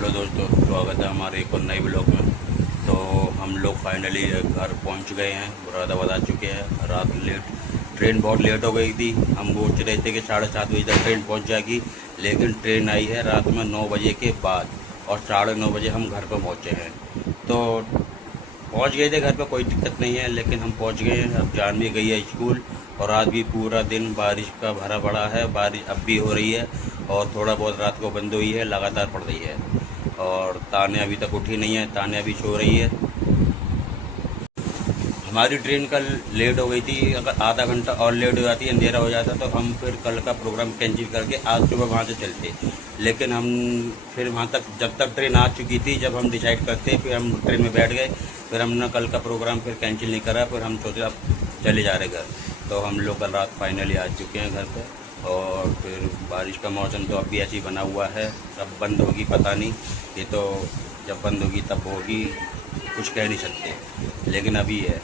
Hello दोस्तों, स्वागत है हमारे एक और नए ब्लॉग में। तो हम लोग फाइनली घर पहुंच गए हैं। मुरादाबाद आ चुके हैं। रात लेट ट्रेन बहुत लेट हो गई थी। हम सोच रहे थे कि 7:30 बजे तक ट्रेन पहुंच जाएगी, लेकिन ट्रेन आई है रात में 9 बजे के बाद और 9:30 बजे हम घर पर पहुंचे हैं। तो पहुंच गए थे घर पर, कोई दिक्कत नहीं है, लेकिन हम पहुंच गए हैं। अब जानवी गई है स्कूल और आज भी पूरा दिन बारिश का भरा पड़ा है। बारिश अब भी हो रही है और थोड़ा बहुत रात को बंद हुई है, लगातार पड़ रही है। और तान्या अभी तक उठी नहीं है, तान्या भी सो रही है। हमारी ट्रेन कल लेट हो गई थी। अगर आधा घंटा और लेट हो जाती, अंधेरा हो जाता, तो हम फिर कल का प्रोग्राम कैंसिल करके आज सुबह वहाँ से चलते। लेकिन हम फिर वहाँ तक, जब तक ट्रेन आ चुकी थी, जब हम डिसाइड करते, फिर हम ट्रेन में बैठ गए। फिर हमने कल का प्रोग्राम फिर कैंसिल नहीं करा। फिर हम सोचे अब चले जा रहे घर। तो हम लोग कल रात फाइनली आ चुके हैं घर पर। और फिर बारिश का मौसम तो अभी ऐसे ही बना हुआ है। कब बंद होगी पता नहीं। ये तो जब बंद होगी तब होगी, कुछ कह नहीं सकते। लेकिन अभी है।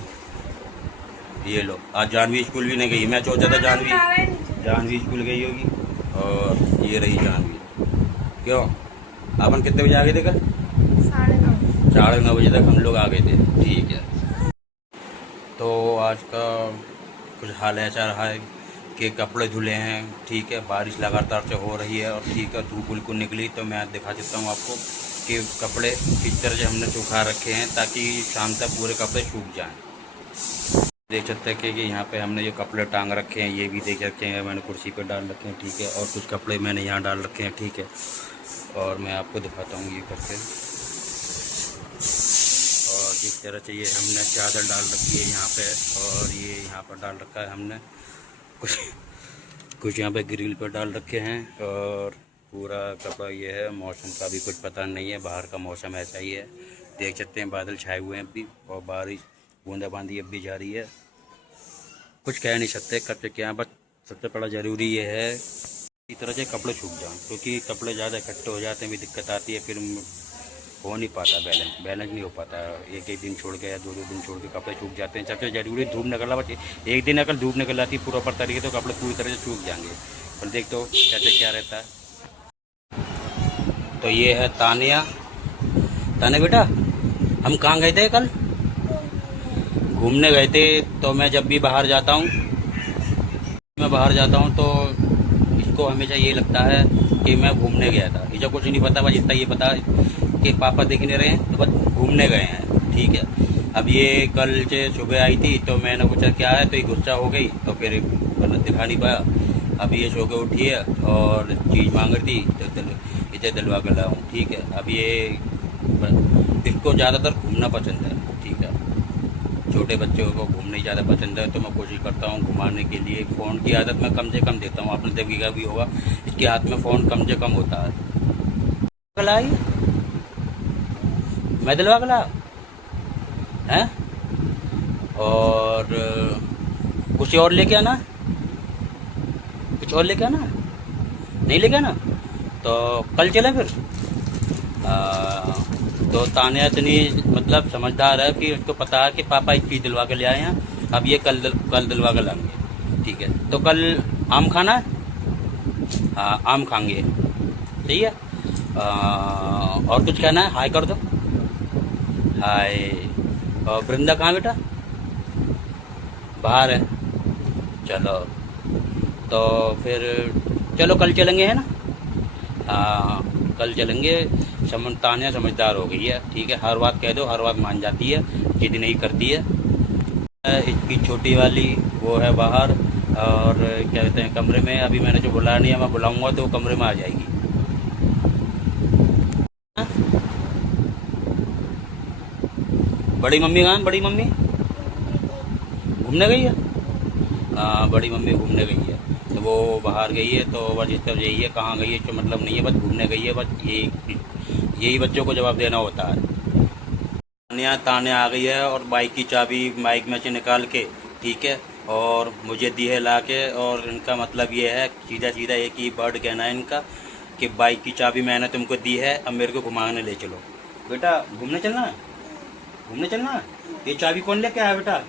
ये लो, आज जानवी स्कूल भी नहीं गई। मैं सोचा था जानवी स्कूल गई होगी, और ये रही जानवी। क्यों, अपन कितने बजे आ गए थे कल? 9:30। 9:30 बजे तक हम लोग आ गए थे। ठीक है। तो आज का कुछ हाल ऐसा रहा है कि कपड़े धुले हैं। ठीक है, बारिश लगातार से हो रही है और ठीक है, धूप बिल्कुल निकली। तो मैं दिखा देता हूँ आपको कि कपड़े किस तरह से हमने सुखा रखे हैं, ताकि शाम तक पूरे कपड़े सूख जाएं। देख सकते हैं कि यहाँ पे हमने जो कपड़े टांग रखे हैं, ये भी देख रखे हैं, मैंने कुर्सी पे डाल रखे हैं। ठीक है, और कुछ कपड़े मैंने यहाँ डाल रखे हैं। ठीक है, और मैं आपको दिखाता हूँ ये करके। और जिस तरह से ये हमने चादर डाल रखी है यहाँ पे, और ये यहाँ पर डाल रखा है हमने कुछ कुछ यहाँ पे ग्रिल पर डाल रखे हैं। और पूरा कपड़ा ये है। मौसम का भी कुछ पता नहीं है, बाहर का मौसम ऐसा ही है। देख सकते हैं बादल छाए हुए हैं अभी, और बारिश बूंदाबांदी अब भी जारी है। कुछ कह नहीं सकते कब से क्या। बस सबसे बड़ा ज़रूरी ये है इस तरह से कपड़े सूख जाएं, क्योंकि कपड़े ज़्यादा इकट्ठे हो जाते हैं भी दिक्कत आती है। फिर हो नहीं पाता, बैलेंस नहीं हो पाता। एक एक दिन छोड़ के या दो दो दिन छोड़ के कपड़े सूख जाते हैं। सबसे ज़रूरी धूप निकलना। बस एक दिन अगर धूप निकल जाती पूरा पर तरीके, तो कपड़े पूरी तरह से सूख जाएंगे। पर देख तो कैसे क्या रहता है। तो ये है तानिया। तानिया बेटा, हम कहाँ गए थे कल? घूमने गए थे। तो मैं जब भी बाहर जाता हूँ तो इसको हमेशा ये लगता है कि मैं घूमने गया था। इसे कुछ नहीं पता, बस इतना ये पता कि पापा देख नहीं रहे हैं, तो बस घूमने गए हैं। ठीक है। अब ये कल से सुबह आई थी, तो मैंने पूछा क्या है, तो ये गुस्सा हो गई, तो फिर मैंने दिखा नहीं पाया। अब ये सो के उठी है और चीज़ मांग रही थी, तो इसे दिलवा कर लाऊँ। ठीक है। अब ये इसको ज़्यादातर घूमना पसंद है। ठीक है, छोटे बच्चों को घूमने ज़्यादा पसंद है, तो मैं कोशिश करता हूँ घुमाने के लिए। फ़ोन की आदत मैं कम से कम देता हूँ। आपने देखा भी होगा, इसके हाथ में फ़ोन कम से कम होता है। कल आई, मैं दिलवा के लाया हैं। और कुछ और लेके आना, कुछ और लेके आना, नहीं लेके आना तो कल चले फिर। तो तान्या इतनी मतलब समझदार है कि उसको पता है कि पापा एक चीज़ दिलवा के ले आए हैं। अब ये कल दिलवा के लाएंगे। ठीक है, तो कल आम खाना है। हाँ, आम खाएंगे। सही है। और कुछ कहना है? हाय कर दो, हाय। और वृंदा कहाँ बेटा? बाहर है। चलो, तो फिर चलो कल चलेंगे, है ना? हाँ, कल चलेंगे। तान्या समझदार हो गई है। ठीक है, हर बात कह दो, हर बात मान जाती है, जिद नहीं करती है। इसकी छोटी वाली वो है बाहर, और क्या कहते हैं, कमरे में। अभी मैंने जो बुलाया नहीं है, मैं बुलाऊंगा तो वो कमरे में आ जाएगी। हाँ? बड़ी मम्मी कहाँ है? बड़ी मम्मी घूमने गई है। हाँ, बड़ी मम्मी घूमने गई है, तो वो बाहर गई है। तो बस इस तरह यही है, कहाँ गई है तो मतलब नहीं है, बस घूमने गई है। बस यही बच्चों को जवाब देना होता है। तान्या आ गई है और बाइक की चाबी बाइक में से निकाल के, ठीक है, और मुझे दी है ला के। और इनका मतलब ये है, सीधा सीधा एक ही वर्ड कहना है इनका, कि बाइक की चाबी मैंने तुमको दी है, अब मेरे को घुमाने ले चलो। बेटा घूमने चलना है, घूमने चलना है। ये चाबी कौन लेके आया बेटा?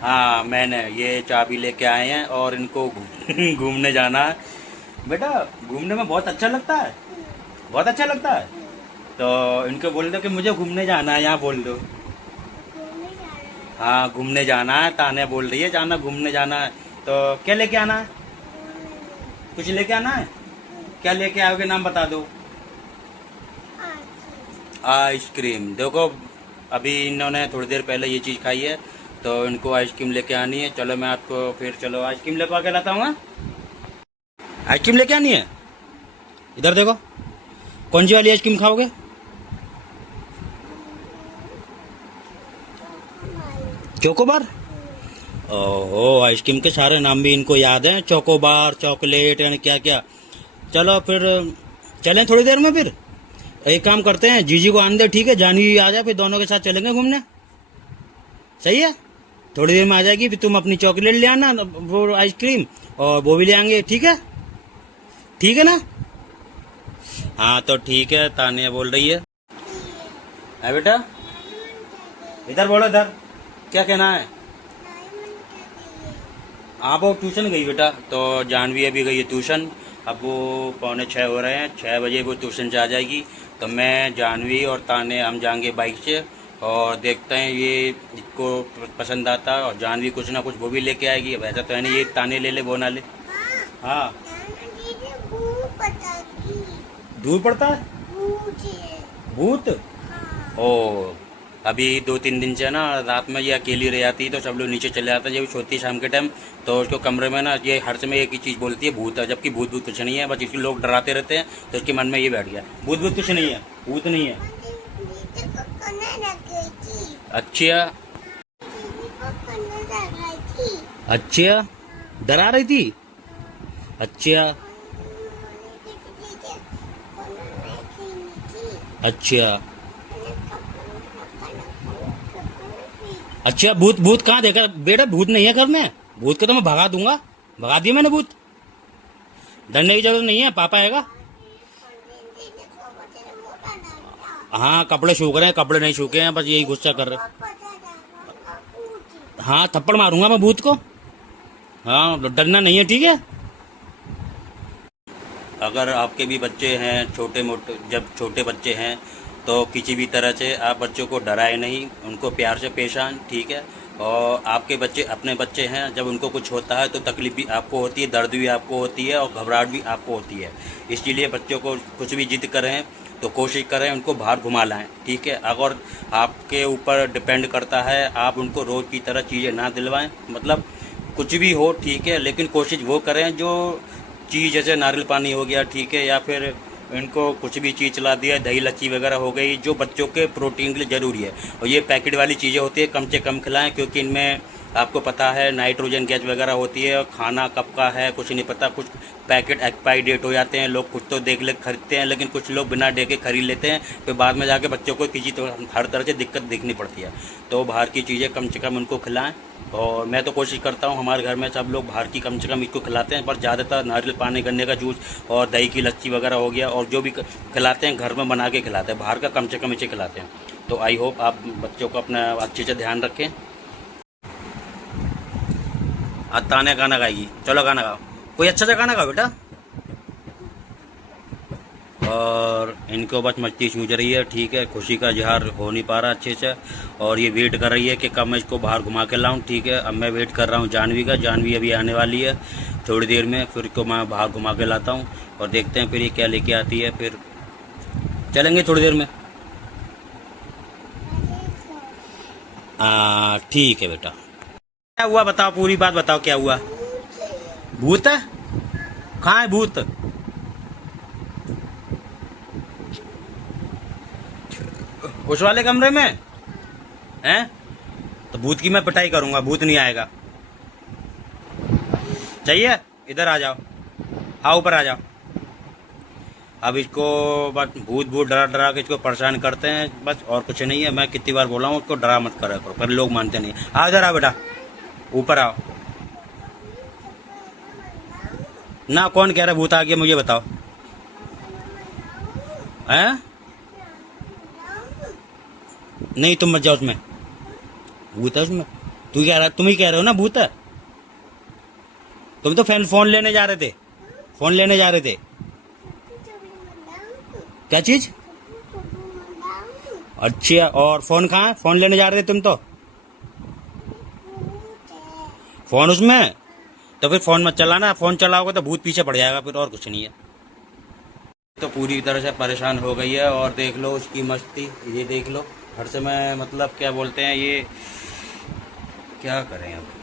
हाँ, मैंने ये चाबी लेके आए हैं और इनको घूमने जाना है। बेटा घूमने में बहुत अच्छा लगता है, बहुत अच्छा लगता है। तो इनको बोल दो कि मुझे घूमने जाना है, यहाँ बोल दो। घूमने जा रहा है। हाँ घूमने जाना है, ताने बोल रही है जाना घूमने जाना है। तो क्या लेके आना है? कुछ लेके आना है? क्या लेके आओगे, नाम बता दो। आइसक्रीम। देखो अभी इन्होंने थोड़ी देर पहले ये चीज़ खाई है, तो इनको आइसक्रीम लेके आनी है। चलो मैं आपको फिर चलो आइसक्रीम लेके आके लाता हूँ। आइसक्रीम लेके आनी है, इधर देखो। कौन सी वाली आइसक्रीम खाओगे? चोकोबार। ओहो, आइसक्रीम के सारे नाम भी इनको याद हैं, चोकोबार, चॉकलेट यानी क्या क्या। चलो फिर चलें थोड़ी देर में। फिर एक काम करते हैं, जीजी को आने दे, ठीक है? जानवी आ जाए, फिर दोनों के साथ चलेंगे घूमने। सही है? थोड़ी देर में आ जाएगी, फिर तुम अपनी चॉकलेट ले आना, वो आइसक्रीम, और वो भी ले आएंगे। ठीक है? ठीक है ना? हाँ तो ठीक है, तानिया बोल रही है। बेटा इधर बोलो, इधर क्या कहना है? आप वो ट्यूशन गई बेटा, तो जानवी अभी गई है ट्यूशन। अब वो 5:45 हो रहे हैं, 6 बजे वो ट्यूशन से आ जाएगी। तो मैं, जानवी और ताने हम जाएंगे बाइक से, और देखते हैं ये इसको पसंद आता है। और जानवी कुछ ना कुछ वो भी लेके आएगी। वैसा तो है नहीं ये ताने ले ले वो ना ले। हाँ दूर पड़ता है भूत। ओ अभी 2-3 दिन से ना रात में ये अकेली रह जाती है, तो सब लोग नीचे चले जाते हैं जब सोती है शाम के टाइम। तो उसको कमरे में ना ये हर समय एक ही चीज़ बोलती है, भूत है। जबकि भूत भूत कुछ नहीं है, बस इसके लोग डराते रहते हैं, तो उसके मन में ये बैठ गया भूत भूत कुछ नहीं है, भूत नहीं है। अच्छा अच्छा, डरा रही थी। अच्छा अच्छा अच्छा, भूत भूत कहाँ देखा बेटा? भूत नहीं है घर में। भूत को तो मैं भगा दूंगा, भगा दिया मैंने भूत। डरने की जरूरत नहीं है, पापा आएगा। हाँ कपड़े सूख रहे हैं, कपड़े नहीं सूखे हैं, बस यही गुस्सा कर रहे। हाँ थप्पड़ मारूंगा मैं भूत को। हाँ डरना नहीं है, ठीक है? अगर आपके भी बच्चे हैं छोटे मोटे, जब छोटे बच्चे हैं तो किसी भी तरह से आप बच्चों को डराए नहीं, उनको प्यार से पेश आएं, ठीक है? और आपके बच्चे अपने बच्चे हैं, जब उनको कुछ होता है तो तकलीफ भी आपको होती है, दर्द भी आपको होती है, और घबराहट भी आपको होती है। इसलिए बच्चों को कुछ भी जिद करें तो कोशिश करें उनको बाहर घुमा लाएं, ठीक है? अगर आपके ऊपर डिपेंड करता है, आप उनको रोज़ की तरह चीज़ें ना दिलवाएं, मतलब कुछ भी हो, ठीक है? लेकिन कोशिश वो करें जो चीज़, जैसे नारियल पानी हो गया, ठीक है? या फिर इनको कुछ भी चीज़ चला दिया, दही लच्छी वगैरह हो गई, जो बच्चों के प्रोटीन के लिए ज़रूरी है। और ये पैकेट वाली चीज़ें होती है, कम से कम खिलाएं, क्योंकि इनमें आपको पता है नाइट्रोजन गैस वगैरह होती है। और खाना कब का है कुछ नहीं पता, कुछ पैकेट एक्सपायरी डेट हो जाते हैं। लोग कुछ तो देख ले खरीदते हैं, लेकिन कुछ लोग बिना देखे खरीद लेते हैं, फिर बाद में जाके बच्चों को किसी तो हर तरह से दिक्कत देखनी पड़ती है। तो बाहर की चीज़ें कम से कम उनको खिलाएं। और मैं तो कोशिश करता हूँ, हमारे घर में सब लोग बाहर की कम से कम इसको खिलाते हैं, पर ज़्यादातर नारियल पानी, गन्ने का जूस और दही की लस्सी वगैरह हो गया, और जो भी खिलाते हैं घर में बना के खिलाते हैं, बाहर का कम से कम इसे खिलाते हैं। तो आई होप आप बच्चों को अपना अच्छे से ध्यान रखें। आज ताने गाना गाएगी, चलो गाना गाओ, कोई अच्छा सा गाना गाओ बेटा। और इनको बस मस्ती सूझ रही है, ठीक है? खुशी का इजहार हो नहीं पा रहा अच्छे से, और ये वेट कर रही है कि कब मैं इसको बाहर घुमा के लाऊं, ठीक है? अब मैं वेट कर रहा हूं जानवी का। जानवी अभी आने वाली है थोड़ी देर में, फिर इसको मैं बाहर घुमा के लाता हूं, और देखते हैं फिर ये क्या लेके आती है। फिर चलेंगे थोड़ी देर में। ठीक है बेटा। क्या हुआ बताओ, पूरी बात बताओ, क्या हुआ? भूत है? कहाँ है भूत? उस वाले कमरे में हैं? तो भूत की मैं पिटाई करूंगा, भूत नहीं आएगा। चाहिए? इधर आ जाओ, आओ ऊपर आ जाओ। अब इसको बस भूत भूत डरा डरा के इसको परेशान करते हैं, बस और कुछ नहीं है। मैं कितनी बार बोला हूँ उसको डरा मत करा करो, पर लोग मानते नहीं। आओ इधर आओ बेटा, ऊपर आओ ना। कौन कह रहा भूत आ गया, मुझे बताओ। हैं? नहीं तुम मत जाओ उसमें, भूत है उसमें। तुम ही कह रहे हो ना भूत है। तुम तो फोन लेने जा रहे थे, फोन लेने जा रहे थे। क्या चीज? अच्छा, और फोन कहाँ है? फोन लेने जा रहे थे तुम तो। फोन उसमें? तो फिर फोन मत चलाना, फोन चलाओगे तो भूत पीछे पड़ जाएगा फिर, और कुछ नहीं है। तो पूरी तरह से परेशान हो गई है और देख लो उसकी मस्ती, ये देख लो हर समय, मतलब क्या बोलते हैं ये, क्या करें अब।